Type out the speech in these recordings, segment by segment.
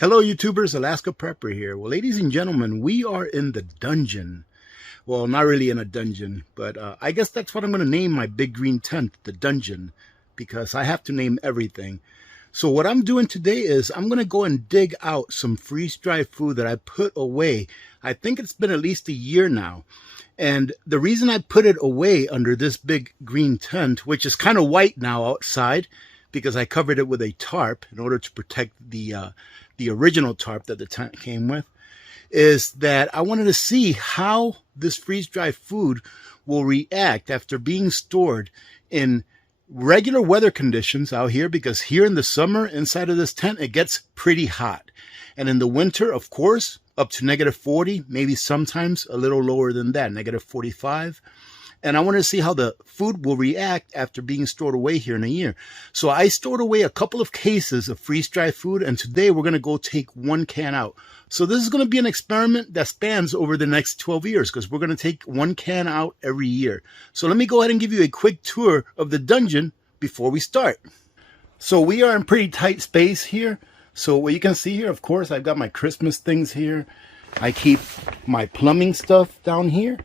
Hello YouTubers, Alaska Prepper here. Well, ladies and gentlemen, we are in the dungeon. Well, not really in a dungeon, but I guess that's what I'm going to name my big green tent, the dungeon, because I have to name everything. So what I'm doing today is I'm going to go and dig out some freeze-dried food that I put away. I think it's been at least a year now. And the reason I put it away under this big green tent, which is kind of white now outside, because I covered it with a tarp in order to protect the original tarp that the tent came with, is that I wanted to see how this freeze-dried food will react after being stored in regular weather conditions out here, because here in the summer inside of this tent it gets pretty hot, and in the winter, of course, up to -40, maybe sometimes a little lower than that, -45. And I wanted to see how the food will react after being stored away here in a year. So I stored away a couple of cases of freeze-dried food, and today we're going to go take one can out. So this is going to be an experiment that spans over the next 12 years, because we're going to take one can out every year. So let me go ahead and give you a quick tour of the dungeon before we start. So we are in pretty tight space here. So what you can see here, of course, I've got my Christmas things here. I keep my plumbing stuff down here.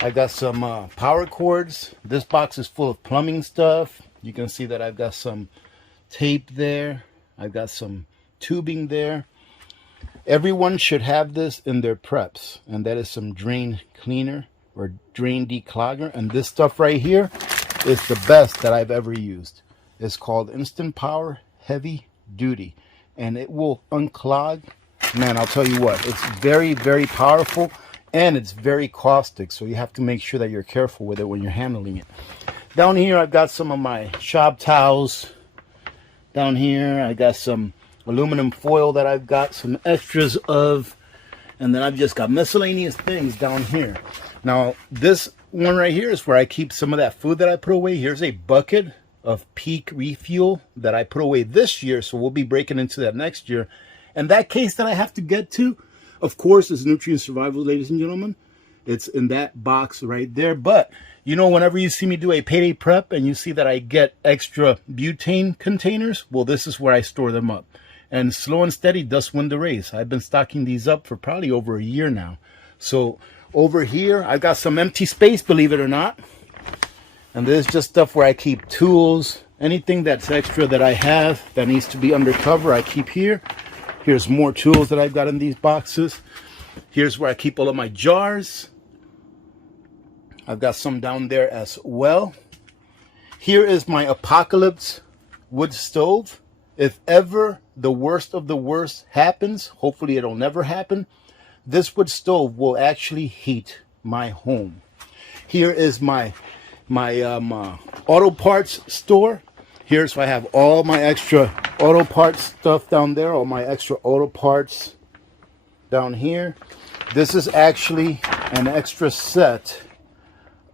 I got some power cords. This box is full of plumbing stuff. You can see that I've got some tape there. I've got some tubing there. Everyone should have this in their preps, and that is some drain cleaner or drain declogger. And this stuff right here is the best that I've ever used. It's called Instant Power Heavy Duty, and it will unclog. Man, I'll tell you what, it's very, very powerful. And it's very caustic, so you have to make sure that you're careful with it when you're handling it. Down here, I've got some of my shop towels. Down here, I got some aluminum foil that I've got some extras of. And then I've just got miscellaneous things down here. Now, this one right here is where I keep some of that food that I put away. Here's a bucket of peak refuel that I put away this year, so we'll be breaking into that next year. And that case that I have to get to, of course, is Nutrient Survival, ladies and gentlemen. It's in that box right there. But, you know, whenever you see me do a payday prep and you see that I get extra butane containers, well, this is where I store them up. And slow and steady does win the race. I've been stocking these up for probably over a year now. So over here, I've got some empty space, believe it or not. And this is just stuff where I keep tools. Anything that's extra that I have that needs to be undercover, I keep here. Here's more tools that I've got in these boxes. Here's where I keep all of my jars. I've got some down there as well. Here is my Apocalypse wood stove. If ever the worst of the worst happens, hopefully it'll never happen, this wood stove will actually heat my home. Here is my auto parts store. Here's where I have all my extra auto parts stuff down there, all my extra auto parts down here. This is actually an extra set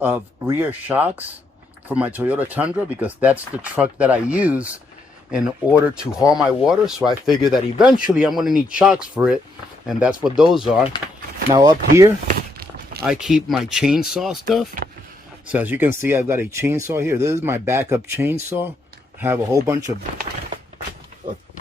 of rear shocks for my Toyota Tundra, because that's the truck that I use in order to haul my water. So I figure that eventually I'm going to need shocks for it, and that's what those are. Now up here, I keep my chainsaw stuff. So as you can see, I've got a chainsaw here. This is my backup chainsaw. I have a whole bunch of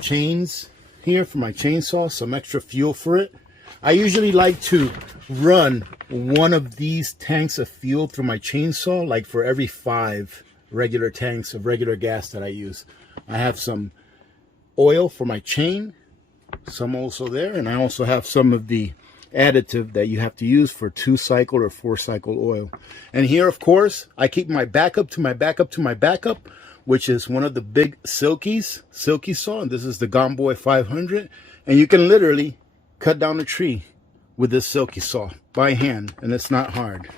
chains here for my chainsaw, some extra fuel for it. I usually like to run one of these tanks of fuel through my chainsaw, like for every 5 regular tanks of regular gas that I use. I have some oil for my chain, some also there, and I also have some of the additive that you have to use for 2-cycle or 4-cycle oil. And here, of course, I keep my backup to my backup to my backup, which is one of the big silky saw, and this is the Gomboy 500, and you can literally cut down a tree with this silky saw by hand, and it's not hard.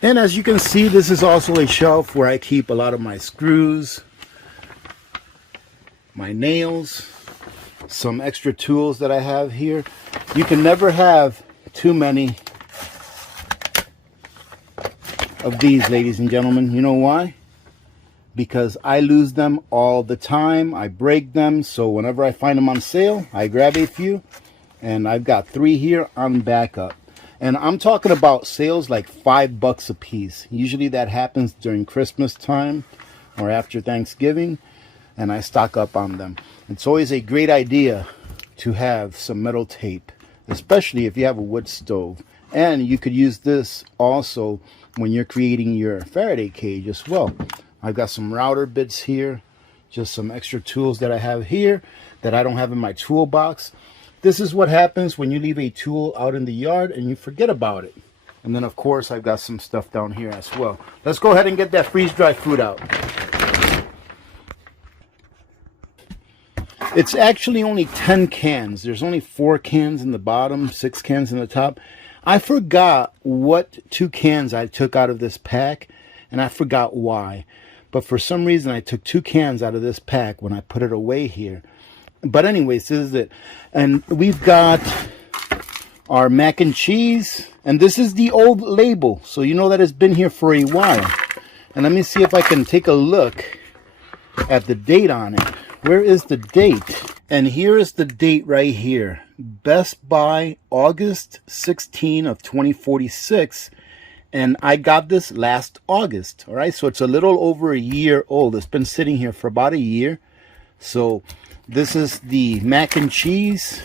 And as you can see, this is also a shelf where I keep a lot of my screws, my nails, some extra tools that I have here. You can never have too many of these, ladies and gentlemen. You know why? Because I lose them all the time. I break them. So whenever I find them on sale, I grab a few. And I've got 3 here on backup. And I'm talking about sales like $5 a piece. Usually that happens during Christmas time or after Thanksgiving. and I stock up on them. It's always a great idea to have some metal tape, especially if you have a wood stove. And you could use this also when you're creating your Faraday cage as well. I've got some router bits here, just some extra tools that I have here that I don't have in my toolbox. This is what happens when you leave a tool out in the yard and you forget about it. And then of course I've got some stuff down here as well. Let's go ahead and get that freeze-dried food out. It's actually only 10 cans. There's only 4 cans in the bottom, 6 cans in the top. I forgot what 2 cans I took out of this pack, and I forgot why. But for some reason I took 2 cans out of this pack when I put it away here. But anyways, this is it. And we've got our mac and cheese, and this is the old label, so you know that it's been here for a while. And let me see if I can take a look at the date on it. Where is the date? And here is the date right here. Best Buy, August 16 of 2046. And I got this last August. All right, so it's a little over a year old. It's been sitting here for about a year. So this is the mac and cheese.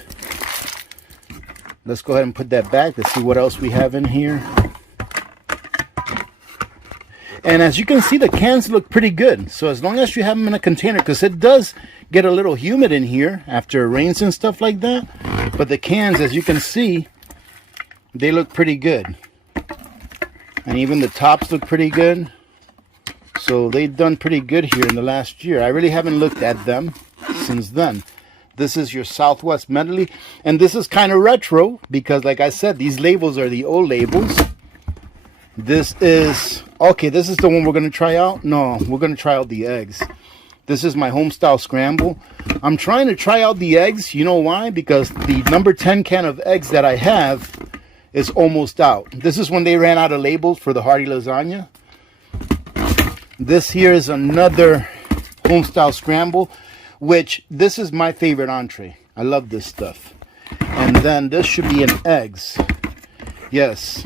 Let's go ahead and put that back. Let's see what else we have in here. And as you can see, the cans look pretty good. So as long as you have them in a container, because it does get a little humid in here after it rains and stuff like that. But the cans, as you can see, they look pretty good. And even the tops look pretty good. So they've done pretty good here in the last year. I really haven't looked at them since then. This is your Southwest Medley. And this is kind of retro because, like I said, these labels are the old labels. This is, okay, this is the one we're going to try out. No, we're going to try out the eggs. This is my homestyle scramble. I'm trying to try out the eggs. You know why? Because the number 10 can of eggs that I have is almost out. This is when they ran out of labels for the hearty lasagna. This here is another homestyle scramble, which this is my favorite entree. I love this stuff. And then this should be in eggs. Yes.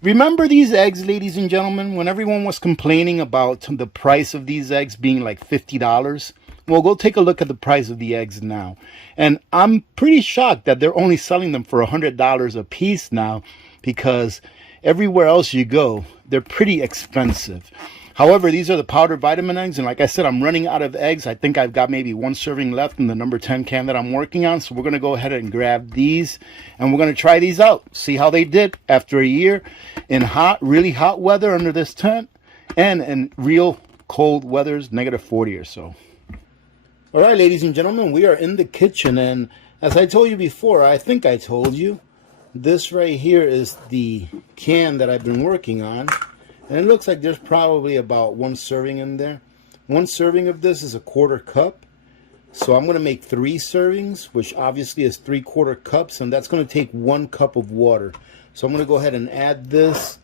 Remember these eggs, ladies and gentlemen, when everyone was complaining about the price of these eggs being like $50? Well, go take a look at the price of the eggs now. And I'm pretty shocked that they're only selling them for $100 a piece now, because everywhere else you go, they're pretty expensive. However, these are the powdered vitamin eggs, and like I said, I'm running out of eggs. I think I've got maybe 1 serving left in the number 10 can that I'm working on. So we're going to go ahead and grab these, and we're going to try these out, see how they did after a year in hot, really hot weather under this tent, and in real cold weathers, -40 or so. All right, ladies and gentlemen, we are in the kitchen, and as I told you before, I think I told you, this right here is the can that I've been working on. And it looks like there's probably about 1 serving in there. 1 serving of this is a 1/4 cup. So I'm going to make 3 servings, which obviously is 3/4 cups. And that's going to take 1 cup of water. So I'm going to go ahead and add this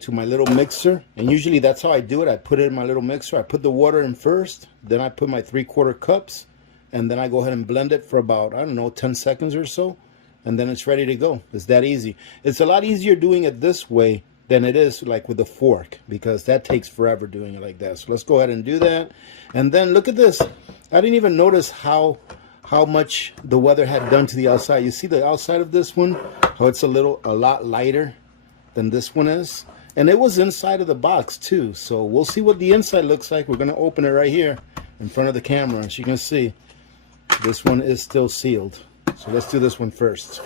to my little mixer. And usually that's how I do it. I put it in my little mixer. I put the water in first. Then I put my 3/4 cups. And then I go ahead and blend it for about, I don't know, 10 seconds or so. And then it's ready to go. It's that easy. It's a lot easier doing it this way than it is like with a fork, because that takes forever doing it like that. So let's go ahead and do that. And then look at this. I didn't even notice how much the weather had done to the outside. You see the outside of this one, how it's a lot lighter than this one is. And it was inside of the box too. So we'll see what the inside looks like. We're going to open it right here in front of the camera. As you can see, this one is still sealed. So let's do this one first.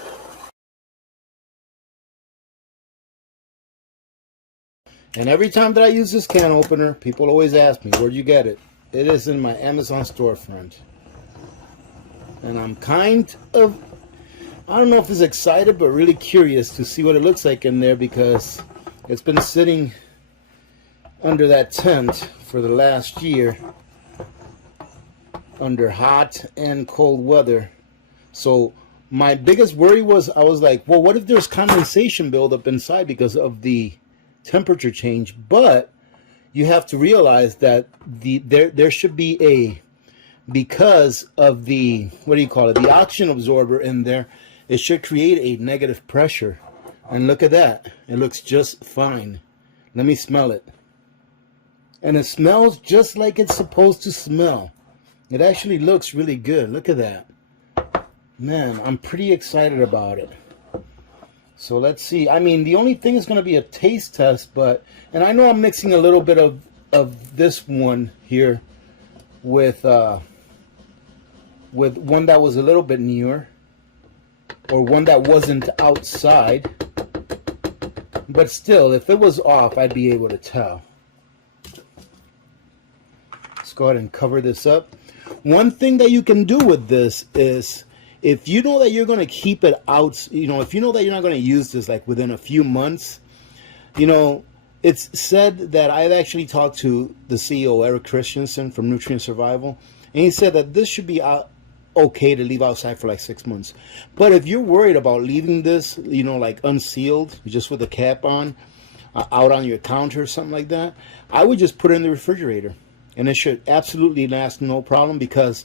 And every time that I use this can opener, people always ask me, where'd you get it? It is in my Amazon storefront. And I'm kind of, I don't know if it's excited, but really curious to see what it looks like in there, because it's been sitting under that tent for the last year under hot and cold weather. So my biggest worry was, I was like, well, what if there's condensation buildup inside because of the temperature change? But you have to realize that there should be a, because of the, what do you call it, the oxygen absorber in there, it should create a negative pressure. And look at that, it looks just fine. Let me smell it. And it smells just like it's supposed to smell. It actually looks really good. Look at that. Man, I'm pretty excited about it. So let's see. I mean, the only thing is going to be a taste test, and I know I'm mixing a little bit of this one here with one that was a little bit newer, or one that wasn't outside. But still, if it was off, I'd be able to tell. Let's go ahead and cover this up. One thing that you can do with this is, if you know that you're going to keep it out, if you know that you're not going to use this like within a few months, it's said that I've actually talked to the CEO, Eric Christensen from Nutrient Survival, and he said that this should be okay to leave outside for like 6 months. But if you're worried about leaving this, like unsealed, just with the cap on, out on your counter or something like that, I would just put it in the refrigerator. And it should absolutely last no problem, because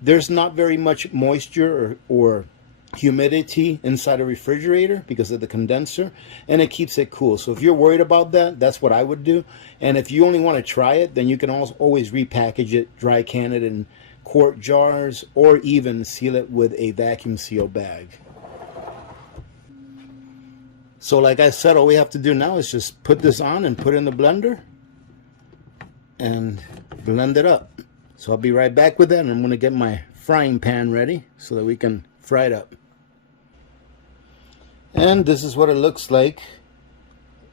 there's not very much moisture or humidity inside a refrigerator because of the condenser, and it keeps it cool. So if you're worried about that, that's what I would do. And if you only want to try it, then you can also always repackage it, dry can it in quart jars, or even seal it with a vacuum seal bag. So like I said, all we have to do now is just put this on and put it in the blender and blend it up. So I'll be right back with that, and I'm going to get my frying pan ready so that we can fry it up. And this is what it looks like.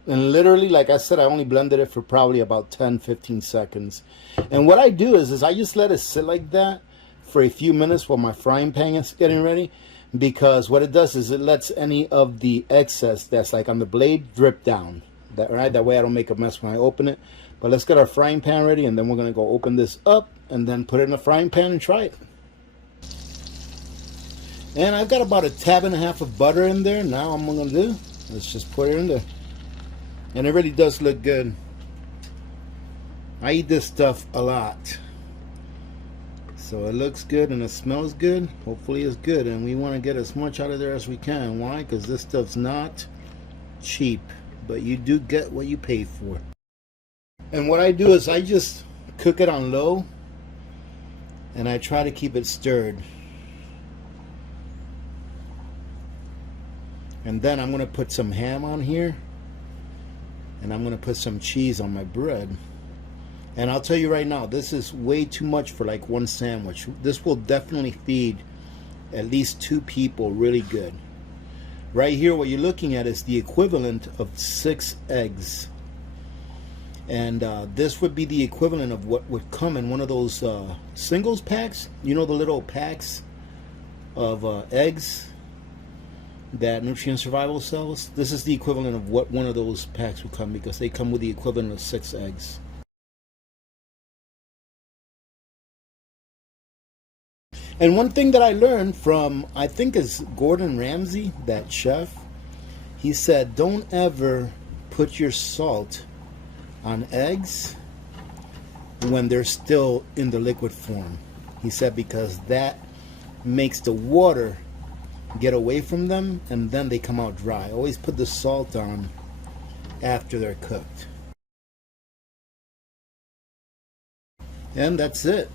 And literally, like I said, I only blended it for probably about 10-15 seconds. And what I do is I just let it sit like that for a few minutes while my frying pan is getting ready. Because what it does is it lets any of the excess that's like on the blade drip down. That way I don't make a mess when I open it. But let's get our frying pan ready, and then we're going to go open this up and then put it in a frying pan and try it. And I've got about 1.5 tabs of butter in there. Now I'm going to do, let's just put it in there. And it really does look good. I eat this stuff a lot. So it looks good and it smells good. Hopefully it's good. And we want to get as much out of there as we can. Why? Because this stuff's not cheap. But you do get what you pay for. And what I do is I just cook it on low, and I try to keep it stirred. And then I'm going to put some ham on here, and I'm going to put some cheese on my bread. And I'll tell you right now, this is way too much for like one sandwich. This will definitely feed at least 2 people really good. Right here, what you're looking at is the equivalent of 6 eggs. And this would be the equivalent of what would come in one of those singles packs. You know, the little packs of eggs that Nutrient Survival sells? This is the equivalent of what one of those packs would come, because they come with the equivalent of 6 eggs. And one thing that I learned from, I think is Gordon Ramsay, that chef, he said, don't ever put your salt on eggs when they're still in the liquid form. He said because that makes the water get away from them and then they come out dry. Always put the salt on after they're cooked. And that's it.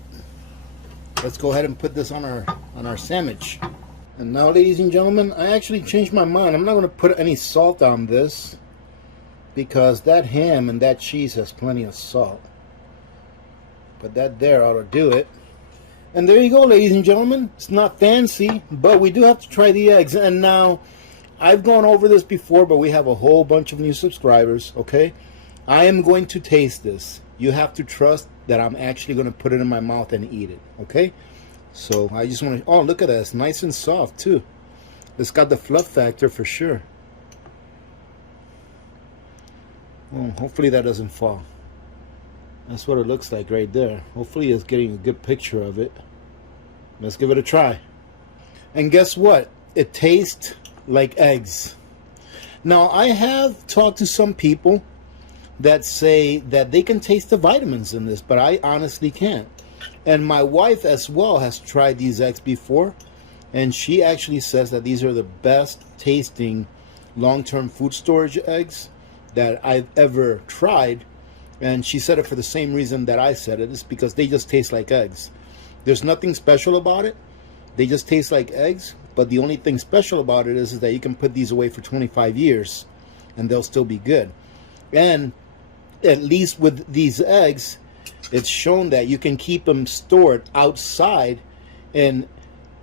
Let's go ahead and put this on our sandwich. And now, ladies and gentlemen, I actually changed my mind. I'm not going to put any salt on this, because that ham and that cheese has plenty of salt. But that there ought to do it. And there you go, ladies and gentlemen. It's not fancy, but we do have to try the eggs. And now, I've gone over this before, but we have a whole bunch of new subscribers, okay? I am going to taste this. You have to trust that I'm actually going to put it in my mouth and eat it, okay? So I just want to, oh, look at that. It's nice and soft, too. It's got the fluff factor for sure. Oh, hopefully that doesn't fall. That's what it looks like right there. Hopefully it's getting a good picture of it. Let's give it a try. And guess what? It tastes like eggs. Now, I have talked to some people that say that they can taste the vitamins in this, but I honestly can't. And my wife as well has tried these eggs before, and she actually says that these are the best tasting long-term food storage eggs that I've ever tried. And she said it for the same reason that I said it. It's because they just taste like eggs. There's nothing special about it. They just taste like eggs, but the only thing special about it is that you can put these away for 25 years and they'll still be good. And at least with these eggs, it's shown that you can keep them stored outside in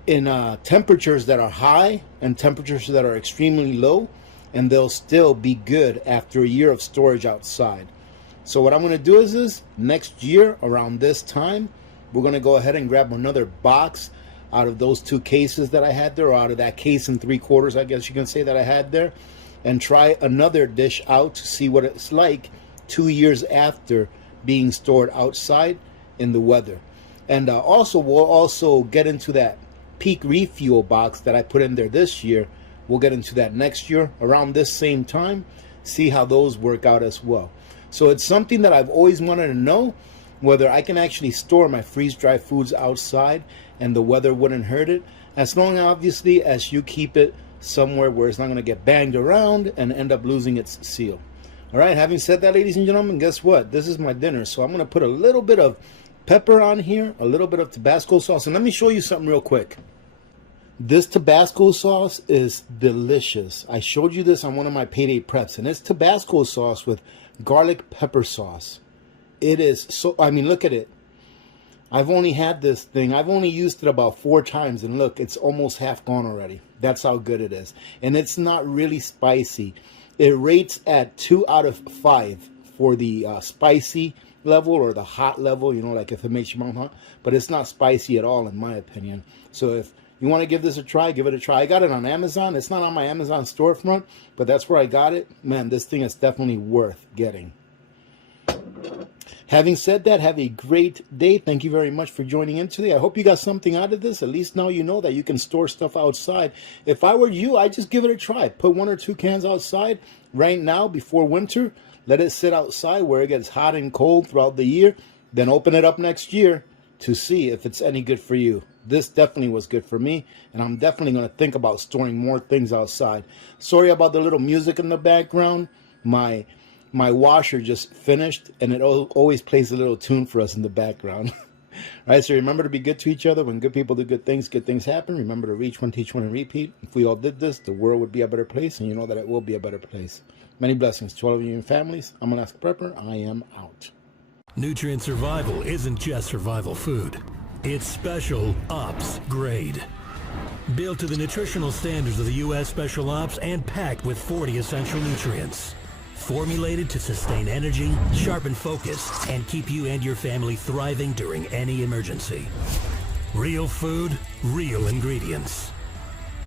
temperatures that are high and temperatures that are extremely low, and they'll still be good after a year of storage outside. So what I'm going to do is this, next year around this time, we're going to go ahead and grab another box out of those 2 cases that I had there, or out of that case and 3/4, I guess you can say, that I had there, and try another dish out to see what it's like 2 years after being stored outside in the weather. And also, we'll also get into that peak refuel box that I put in there this year. We'll get into that next year around this same time, see how those work out as well. So it's something that I've always wanted to know, whether I can actually store my freeze-dried foods outside and the weather wouldn't hurt it, as long obviously as you keep it somewhere where it's not going to get banged around and end up losing its seal. All right, having said that, ladies and gentlemen, guess what? This is my dinner, so I'm going to put a little bit of pepper on here, a little bit of Tabasco sauce, and let me show you something real quick. This Tabasco sauce is delicious. I showed you this on one of my payday preps, and it's Tabasco sauce with garlic pepper sauce. It is so, I mean, look at it. I've only had this thing, I've only used it about 4 times, and look, it's almost half gone already. That's how good it is. And it's not really spicy. It rates at 2 out of 5 for the spicy level, or the hot level, you know, like if it makes your mouth hot. But it's not spicy at all, in my opinion. So if you want to give this a try, give it a try. I got it on Amazon. It's not on my Amazon storefront, but that's where I got it. Man, this thing is definitely worth getting. Having said that, have a great day. Thank you very much for joining in today. I hope you got something out of this. At least now you know that you can store stuff outside. If I were you, I'd just give it a try. Put 1 or 2 cans outside right now before winter. Let it sit outside where it gets hot and cold throughout the year. Then open it up next year to see if it's any good for you. This definitely was good for me, and I'm definitely going to think about storing more things outside. Sorry about the little music in the background. My washer just finished, and it always plays a little tune for us in the background. All right, so remember to be good to each other. When good people do good things happen. Remember to reach one, teach one, and repeat. If we all did this, the world would be a better place, and you know that it will be a better place. Many blessings to all of you and families. I'm Alaska Prepper. I am out. Nutrient survival isn't just survival food. It's special ops grade. Built to the nutritional standards of the U.S. Special Ops and packed with 40 essential nutrients. Formulated to sustain energy, sharpen focus, and keep you and your family thriving during any emergency. Real food, real ingredients.